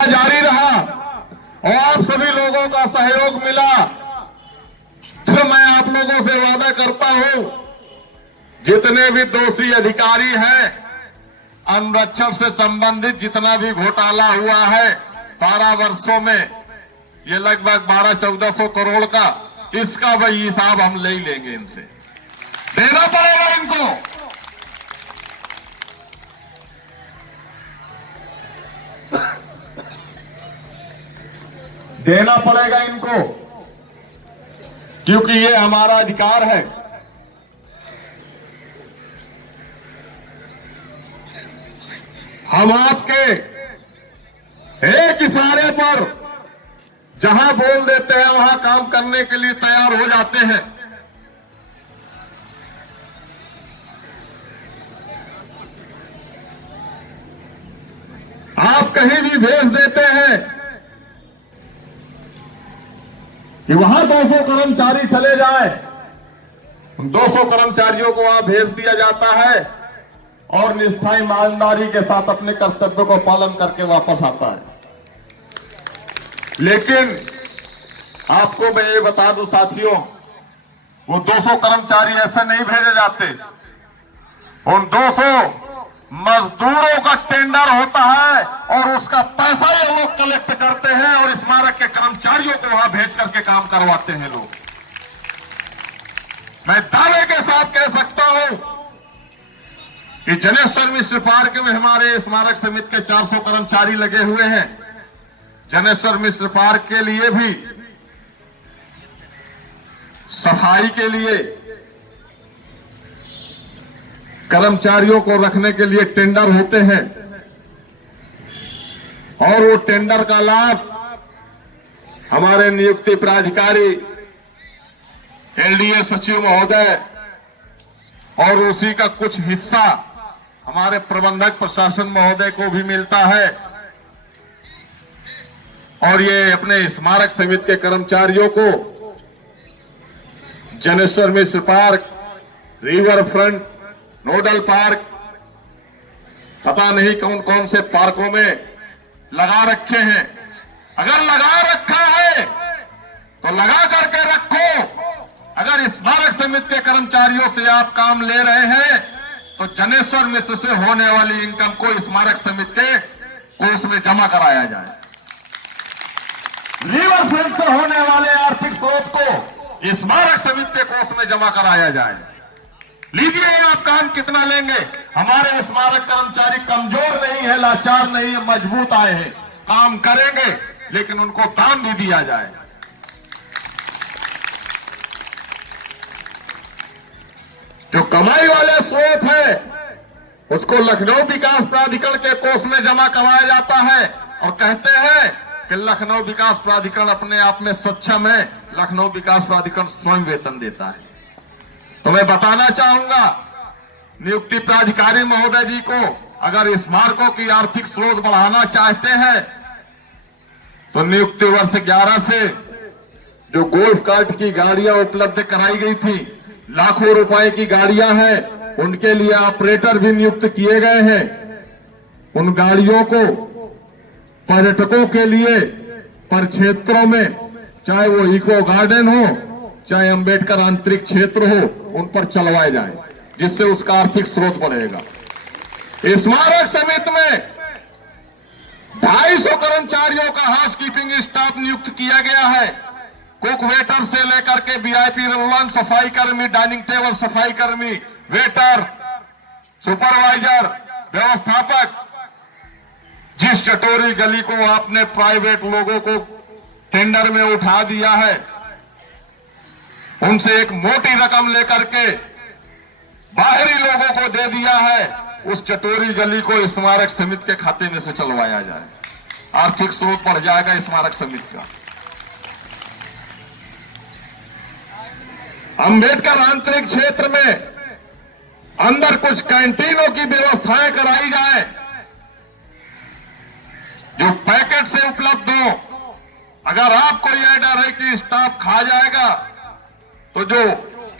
जारी रहा और आप सभी लोगों का सहयोग मिला, तो मैं आप लोगों से वादा करता हूं, जितने भी दोषी अधिकारी हैं, अनुरक्षण से संबंधित जितना भी घोटाला हुआ है 12 वर्षों में, ये लगभग 1200-1400 करोड़ का, इसका भाई हिसाब हम ले ही लेंगे, इनसे देना पड़ेगा इनको। देना पड़ेगा इनको, क्योंकि ये हमारा अधिकार है। हम आपके एक इशारे पर जहां बोल देते हैं वहां काम करने के लिए तैयार हो जाते हैं। आप कहीं भी भेज देते हैं कि वहां 200 कर्मचारी चले जाए, 200 कर्मचारियों को वहां भेज दिया जाता है और निष्ठा ईमानदारी के साथ अपने कर्तव्य को पालन करके वापस आता है। लेकिन आपको मैं ये बता दूं साथियों, वो 200 कर्मचारी ऐसे नहीं भेजे जाते। उन 200 मजदूरों का टेंडर होता है और उसका पैसा ये लोग कलेक्ट करते हैं और स्मारक के कर्मचारियों को वहां भेज करके काम करवाते हैं लोग। मैं दावे के साथ कह सकता हूं कि जनेश्वर मिश्र पार्क में हमारे स्मारक समिति के 400 कर्मचारी लगे हुए हैं। जनेश्वर मिश्र पार्क के लिए भी सफाई के लिए कर्मचारियों को रखने के लिए टेंडर होते हैं और वो टेंडर का लाभ हमारे नियुक्ति प्राधिकारी, एलडीए सचिव महोदय और उसी का कुछ हिस्सा हमारे प्रबंधक प्रशासन महोदय को भी मिलता है। और ये अपने स्मारक समिति के कर्मचारियों को Janeshwar Mishra park, river front, nodal park, पता नहीं कौन कौन से पार्कों में लगा रखे हैं। अगर लगा रखा है तो लगा करके रखो। अगर स्मारक समिति के कर्मचारियों से आप काम ले रहे हैं तो जनेश्वर मिश्र से होने वाली इनकम को स्मारक समिति के कोष में जमा कराया जाए। रिवर फ्रंट से होने वाले आर्थिक स्रोत को स्मारक समिति के कोष में जमा कराया जाए। लीजिए आप काम कितना लेंगे। हमारे स्मारक कर्मचारी कमजोर नहीं है, लाचार नहीं है, मजबूत आए हैं, काम करेंगे, लेकिन उनको काम भी दिया जाए। जो कमाई वाले स्रोत है उसको लखनऊ विकास प्राधिकरण के कोष में जमा करवाया जाता है और कहते हैं कि लखनऊ विकास प्राधिकरण अपने आप में सक्षम है, लखनऊ विकास प्राधिकरण स्वयं वेतन देता है। तो मैं बताना चाहूंगा नियुक्ति प्राधिकारी महोदय जी को, अगर स्मारकों की आर्थिक स्रोत बढ़ाना चाहते हैं तो नियुक्ति वर्ष 11 से जो गोल्फ कार्ट की गाड़ियां उपलब्ध कराई गई थी, लाखों रुपए की गाड़ियां हैं, उनके लिए ऑपरेटर भी नियुक्त किए गए हैं। उन गाड़ियों को पर्यटकों के लिए परिक्षेत्रों में, चाहे वो इको गार्डन हो चाहे अंबेडकर आंतरिक क्षेत्र हो, उन पर चलवाए जाए, जिससे उसका आर्थिक स्रोत बढ़ेगा। स्मारक समिति में 250 कर्मचारियों का हाउसकीपिंग स्टाफ नियुक्त किया गया है। कुक वेटर से लेकर के वीआईपी रेस्टोरेंट सफाई कर्मी, डाइनिंग टेबल सफाई कर्मी, वेटर, सुपरवाइजर, व्यवस्थापक। जिस चटोरी गली को आपने प्राइवेट लोगों को टेंडर में उठा दिया है, उनसे एक मोटी रकम लेकर के बाहरी लोगों को दे दिया है, उस चटोरी गली को स्मारक समिति के खाते में से चलवाया जाए। आर्थिक स्रोत बढ़ जाएगा स्मारक समिति का। अंबेडकर आंतरिक क्षेत्र में अंदर कुछ कैंटीनों की व्यवस्थाएं कराई जाए जो पैकेट से उपलब्ध हो। अगर आपको यह डर है कि स्टाफ खा जाएगा तो जो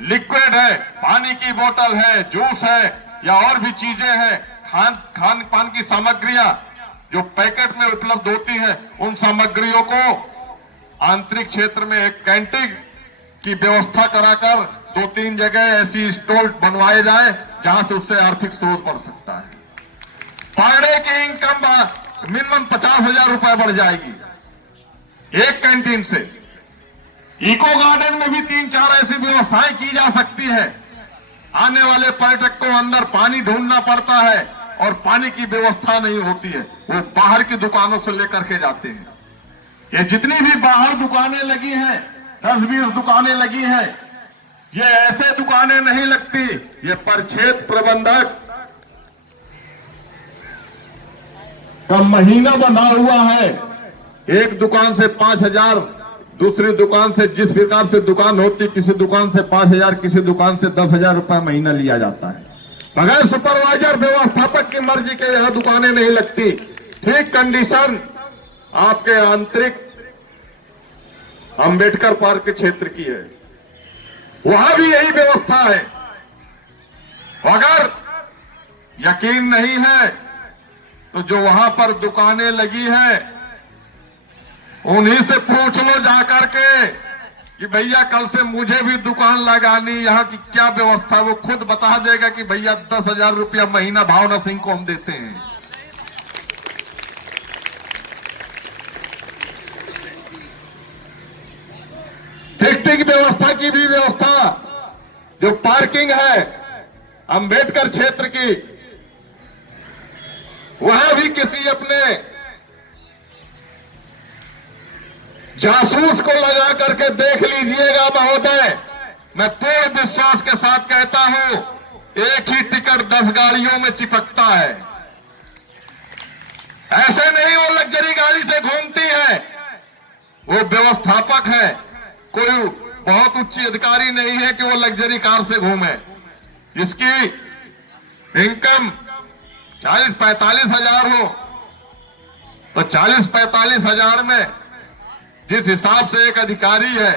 लिक्विड है, पानी की बोतल है, जूस है या और भी चीजें हैं, खान पान की सामग्रियां, जो पैकेट में उपलब्ध होती है, उन सामग्रियों को आंतरिक क्षेत्र में एक कैंटीन की व्यवस्था कराकर 2-3 जगह ऐसी स्टॉल बनवाए जाए जहां से उससे आर्थिक स्रोत बढ़ सकता है। पर डे की इनकम मिनिमम 50,000 रुपए बढ़ जाएगी एक कैंटीन से। इको गार्डन में भी 3-4 ऐसी व्यवस्थाएं की जा सकती है। आने वाले पर्यटक को अंदर पानी ढूंढना पड़ता है और पानी की व्यवस्था नहीं होती है, वो बाहर की दुकानों से लेकर के जाते हैं। ये जितनी भी बाहर दुकानें लगी हैं, 10-20 दुकानें लगी हैं, ये ऐसे दुकानें नहीं लगती, ये परिक्षेत्र प्रबंधक का महीना बना हुआ है। एक दुकान से 5,000, दूसरी दुकान से, जिस प्रकार से दुकान होती, किसी दुकान से 5,000, किसी दुकान से 10,000 रुपए महीना लिया जाता है। बगैर सुपरवाइजर व्यवस्थापक की मर्जी के यहां दुकानें नहीं लगती। ठीक कंडीशन आपके आंतरिक अंबेडकर पार्क के क्षेत्र की है, वहां भी यही व्यवस्था है। अगर यकीन नहीं है तो जो वहां पर दुकानें लगी हैं उन्हीं से पूछ लो जाकर के कि भैया कल से मुझे भी दुकान लगानी, यहां की क्या व्यवस्था, वो खुद बता देगा कि भैया 10,000 रुपया महीना भावना सिंह को हम देते हैं। टिकटिंग व्यवस्था की भी व्यवस्था, जो पार्किंग है अंबेडकर क्षेत्र की, वहां भी किसी अपने जासूस को लगा करके देख लीजिएगा महोदय। मैं पूर्ण विश्वास के साथ कहता हूं, एक ही टिकट 10 गाड़ियों में चिपकता है। ऐसे नहीं वो लग्जरी गाड़ी से घूमती है, वो व्यवस्थापक है, कोई बहुत उच्च अधिकारी नहीं है कि वो लग्जरी कार से घूमे। जिसकी इनकम 40-45 हजार हो तो 40-45 हजार में जिस हिसाब से एक अधिकारी है,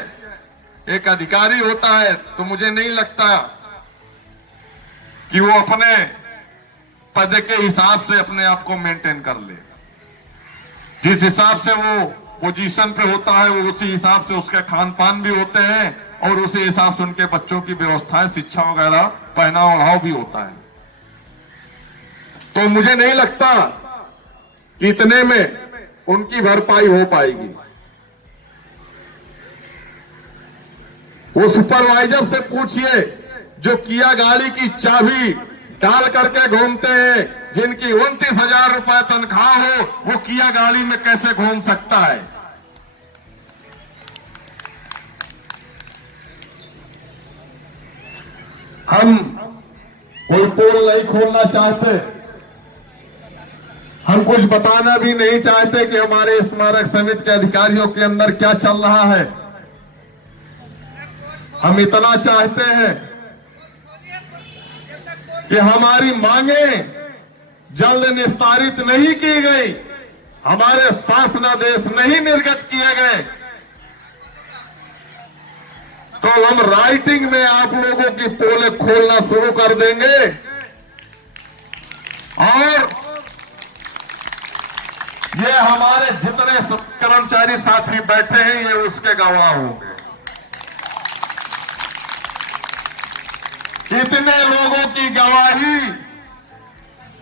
एक अधिकारी होता है, तो मुझे नहीं लगता कि वो अपने पद के हिसाब से अपने आप को मेंटेन कर ले। जिस हिसाब से वो पोजीशन पे होता है, वो उसी हिसाब से उसके खान पान भी होते हैं और उसी हिसाब से उनके बच्चों की व्यवस्थाएं, शिक्षा वगैरह, पहनाव ओढ़ाव भी होता है। तो मुझे नहीं लगता कि इतने में उनकी भरपाई हो पाएगी। वो सुपरवाइजर से पूछिए जो किया गाड़ी की चाबी डाल करके घूमते हैं, जिनकी 29,000 रुपए तनख्वाह हो, वो किया गाड़ी में कैसे घूम सकता है? हम कोई पोल नहीं खोलना चाहते, हम कुछ बताना भी नहीं चाहते कि हमारे स्मारक समिति के अधिकारियों के अंदर क्या चल रहा है। हम इतना चाहते हैं कि हमारी मांगे जल्द निस्तारित नहीं की गई, हमारे शासनादेश नहीं निर्गत किए गए, तो हम राइटिंग में आप लोगों की पोलें खोलना शुरू कर देंगे और ये हमारे जितने कर्मचारी साथी बैठे हैं, ये उसके गवाह होंगे। इतने लोगों की गवाही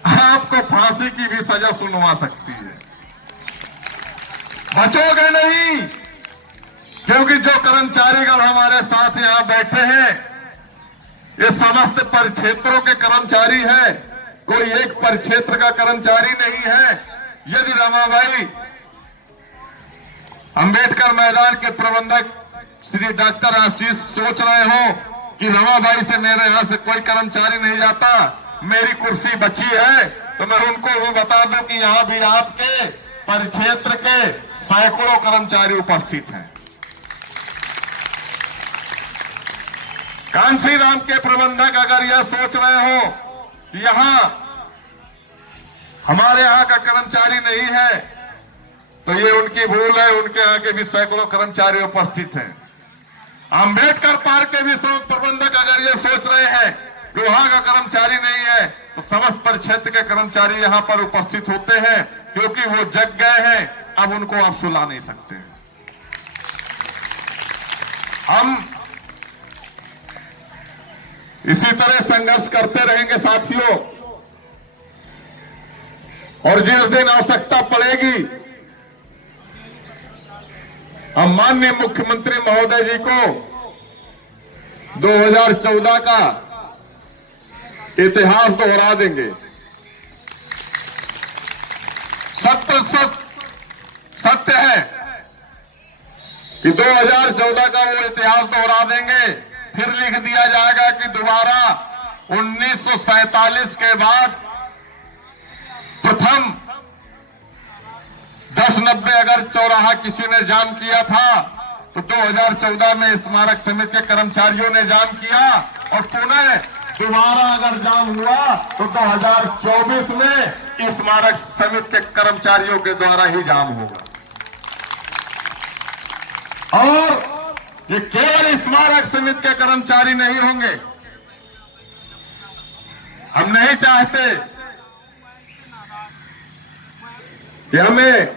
आपको फांसी की भी सजा सुनवा सकती है। बचोगे नहीं, क्योंकि जो कर्मचारीगण हमारे साथ यहां बैठे हैं, ये समस्त परिक्षेत्रों के कर्मचारी हैं, कोई एक परिक्षेत्र का कर्मचारी नहीं है। यदि रमाबाई अंबेडकर मैदान के प्रबंधक श्री डॉक्टर आशीष सोच रहे हो कि रमाबाई से मेरे यहां से कोई कर्मचारी नहीं जाता, मेरी कुर्सी बची है, तो मैं उनको भी बता दूं कि यहां भी आपके परिक्षेत्र के सैकड़ों कर्मचारी उपस्थित हैं। कांसी राम के प्रबंधक अगर यह सोच रहे हो कि यहां हमारे यहां का कर्मचारी नहीं है, तो ये उनकी भूल है। उनके यहां के भी सैकड़ों कर्मचारी उपस्थित हैं। अंबेडकर पार्क के भी प्रबंधक अगर ये सोच रहे हैं कि वहां का कर्मचारी नहीं है, तो समस्त परिक्षेत्र के कर्मचारी यहां पर उपस्थित होते हैं। क्योंकि वो जग गए हैं, अब उनको आप सुला नहीं सकते। हम इसी तरह संघर्ष करते रहेंगे साथियों, और जिस दिन आवश्यकता पड़ेगी हम माननीय मुख्यमंत्री महोदय जी को 2014 का इतिहास दोहरा देंगे। 100% सत्य है कि 2014 का वो इतिहास दोहरा देंगे। फिर लिख दिया जाएगा कि दोबारा 1947 के बाद प्रथम 10-90 अगर चौराहा किसी ने जाम किया था तो 2014 में स्मारक समिति के कर्मचारियों ने जाम किया, और पुनः दोबारा अगर जाम हुआ तो 2024 में स्मारक समिति के कर्मचारियों के द्वारा ही जाम होगा। और ये केवल स्मारक समिति के कर्मचारी नहीं होंगे। हम नहीं चाहते कि हमें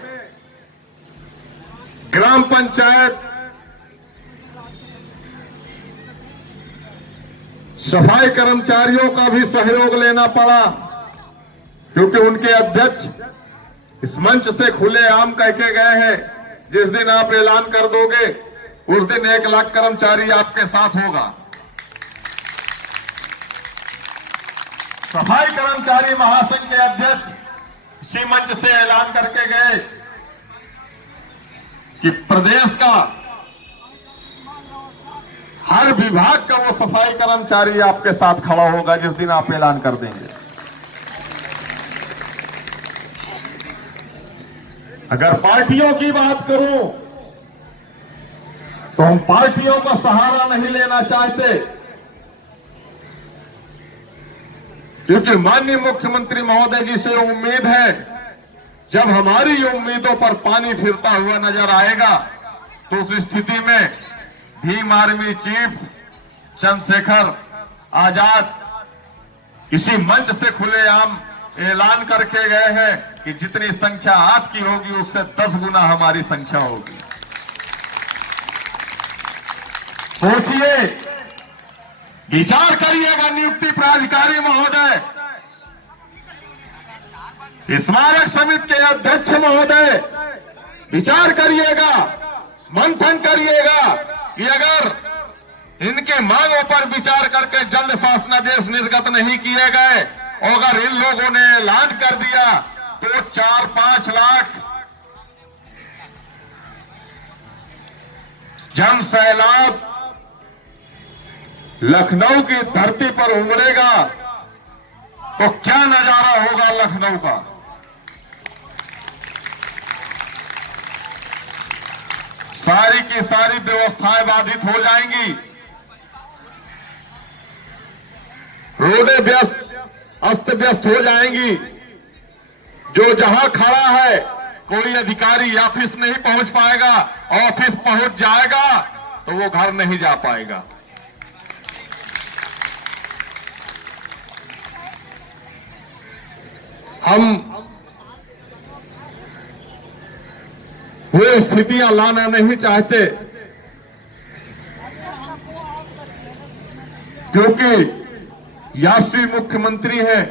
ग्राम पंचायत सफाई कर्मचारियों का भी सहयोग लेना पड़ा, क्योंकि उनके अध्यक्ष इस मंच से खुलेआम कह के गए हैं, जिस दिन आप ऐलान कर दोगे उस दिन 1 लाख कर्मचारी आपके साथ होगा। सफाई कर्मचारी महासंघ के अध्यक्ष इसी मंच से ऐलान करके गए कि प्रदेश का हर विभाग का वो सफाई कर्मचारी आपके साथ खड़ा होगा जिस दिन आप ऐलान कर देंगे। अगर पार्टियों की बात करूं तो हम पार्टियों का सहारा नहीं लेना चाहते, क्योंकि माननीय मुख्यमंत्री महोदय जी से उम्मीद है जब हमारी उम्मीदों पर पानी फिरता हुआ नजर आएगा तो उस स्थिति में भीम आर्मी चीफ चंद्रशेखर आजाद इसी मंच से खुलेआम ऐलान करके गए हैं कि जितनी संख्या आपकी होगी उससे 10 गुना हमारी संख्या होगी। सोचिए, विचार करिएगा नियुक्ति प्राधिकारी महोदय, स्मारक समिति के अध्यक्ष महोदय, विचार करिएगा, मंथन करिएगा कि अगर इनके मांगों पर विचार करके जल्द शासनादेश निर्गत नहीं किए गए और अगर इन लोगों ने ऐलान कर दिया तो 4-5 लाख जन सैलाब लखनऊ की धरती पर उमड़ेगा तो क्या नजारा होगा लखनऊ का। सारी की सारी व्यवस्थाएं बाधित हो जाएंगी, रोडें अस्त व्यस्त हो जाएंगी। जो जहां खड़ा है कोई अधिकारी ऑफिस नहीं पहुंच पाएगा, ऑफिस पहुंच जाएगा तो वो घर नहीं जा पाएगा। हम वो स्थितियां लाना नहीं चाहते, क्योंकि यशस्वी मुख्यमंत्री हैं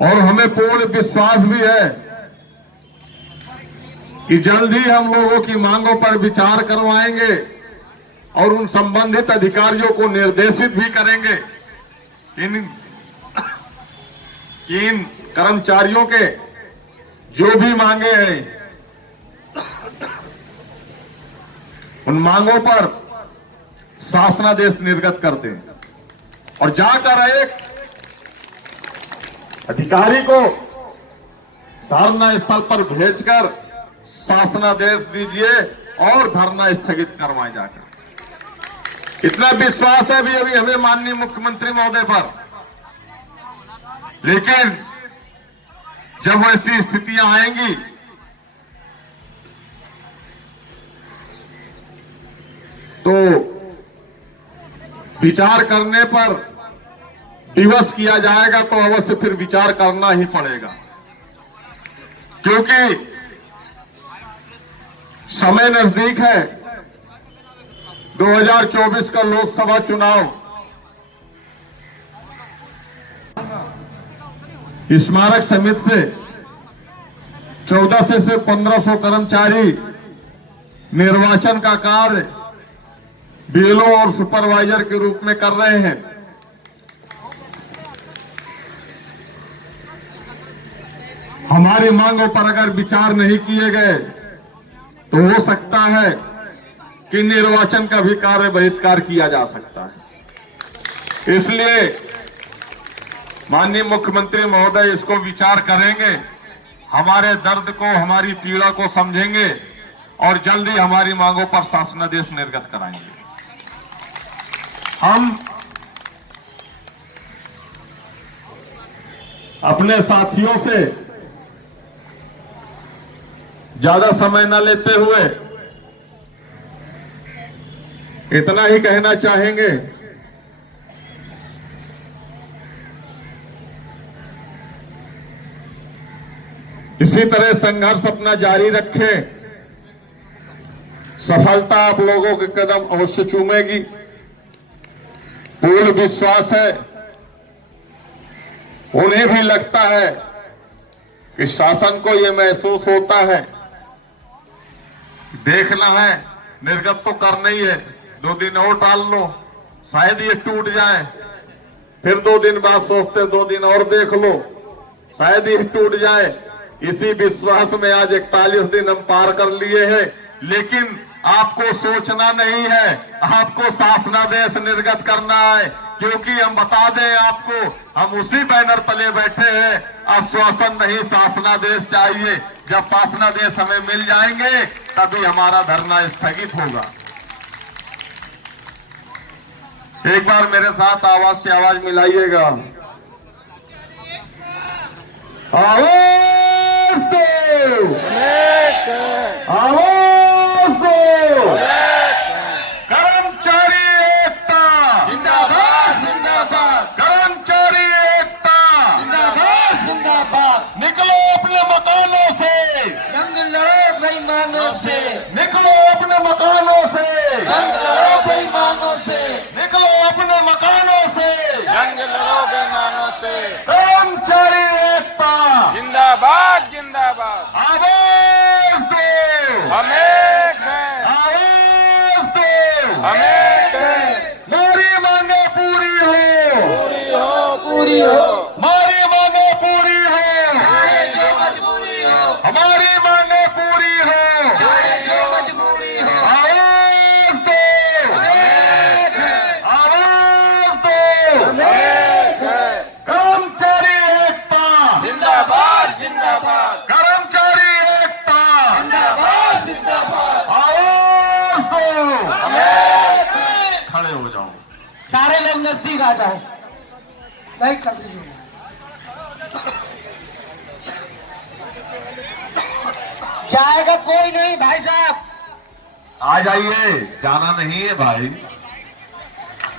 और हमें पूर्ण विश्वास भी है कि जल्द ही हम लोगों की मांगों पर विचार करवाएंगे और उन संबंधित अधिकारियों को निर्देशित भी करेंगे इन कर्मचारियों के जो भी मांगे हैं उन मांगों पर शासनादेश निर्गत कर दें और जाकर एक अधिकारी को धरना स्थल पर भेजकर शासनादेश दीजिए और धरना स्थगित करवाए जाकर। इतना विश्वास है भी अभी हमें माननीय मुख्यमंत्री महोदय पर, लेकिन जब ऐसी स्थितियां आएंगी तो विचार करने पर दिवस किया जाएगा तो अवश्य फिर विचार करना ही पड़ेगा, क्योंकि समय नजदीक है। 2024 का लोकसभा चुनाव स्मारक समिति से 1400 से 1500 कर्मचारी निर्वाचन का कार्य बीएलओ और सुपरवाइजर के रूप में कर रहे हैं। हमारी मांगों पर अगर विचार नहीं किए गए तो हो सकता है कि निर्वाचन का भी कार्य बहिष्कार किया जा सकता है। इसलिए माननीय मुख्यमंत्री महोदय इसको विचार करेंगे, हमारे दर्द को, हमारी पीड़ा को समझेंगे और जल्द ही हमारी मांगों पर शासनादेश निर्गत कराएंगे। हम अपने साथियों से ज्यादा समय न लेते हुए इतना ही कहना चाहेंगे, इसी तरह संघर्ष अपना जारी रखें। सफलता आप लोगों के कदम अवश्य चूमेगी। पूर्ण विश्वास है, उन्हें भी लगता है कि शासन को यह महसूस होता है, देखना है, निर्गत तो करना ही है। 2 दिन और टाल लो, शायद ये टूट जाए, फिर 2 दिन बाद सोचते 2 दिन और देख लो, शायद ये टूट जाए। इसी विश्वास में आज 41 दिन हम पार कर लिए हैं, लेकिन आपको सोचना नहीं है, आपको शासनादेश निर्गत करना है। क्योंकि हम बता दें आपको, हम उसी बैनर तले बैठे हैं, आश्वासन नहीं शासनादेश चाहिए। जब शासनादेश हमें मिल जाएंगे तभी हमारा धरना स्थगित होगा। एक बार मेरे साथ आवाज से आवाज मिलाइएगा। आवाज दो, आवाज दो। कर्मचारी एकता जिंदाबाद जिंदाबाद, कर्मचारी एकता जिंदाबाद जिंदाबाद। निकलो अपने मकानों से, जंग लड़ो बेईमानों से, निकलो अपने मकानों से, जंग लड़ो बेईमानों से, निकलो अपने मकानों से। जंग लड़ो बेईमानों से। कर्मचारी एकता जिंदाबाद जिंदाबाद। आवाज दो, हम एक हैं, आवाज दो। हम एक हैं। हमारी मांगे पूरी हो, पूरी हो पूरी हो, हमारी मांगे पूरी हो, चाहे जो मजबूरी हो, हमारी मांगे पूरी हो। चाहे जो मजबूरी हो। आवाज दो, हम एक हैं, आवाज दो। हम एक हैं। कर्मचारी एकता, जिंदाबाद जिंदाबाद, कर्मचारी एकता। जिंदाबाद जिंदाबाद। आवाज दो। हम एक हैं। खड़े हो जाओ। सारे लोग नजदीक आ जाओ, नहीं कर दीजिए। जाएगा कोई नहीं भाई साहब, आ जाइए, जाना नहीं है भाई,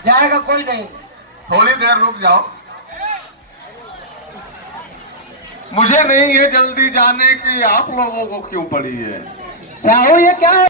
जाएगा कोई नहीं। थोड़ी देर रुक जाओ। मुझे नहीं है जल्दी जाने की, आप लोगों को क्यों पड़ी है? साहू ये क्या है?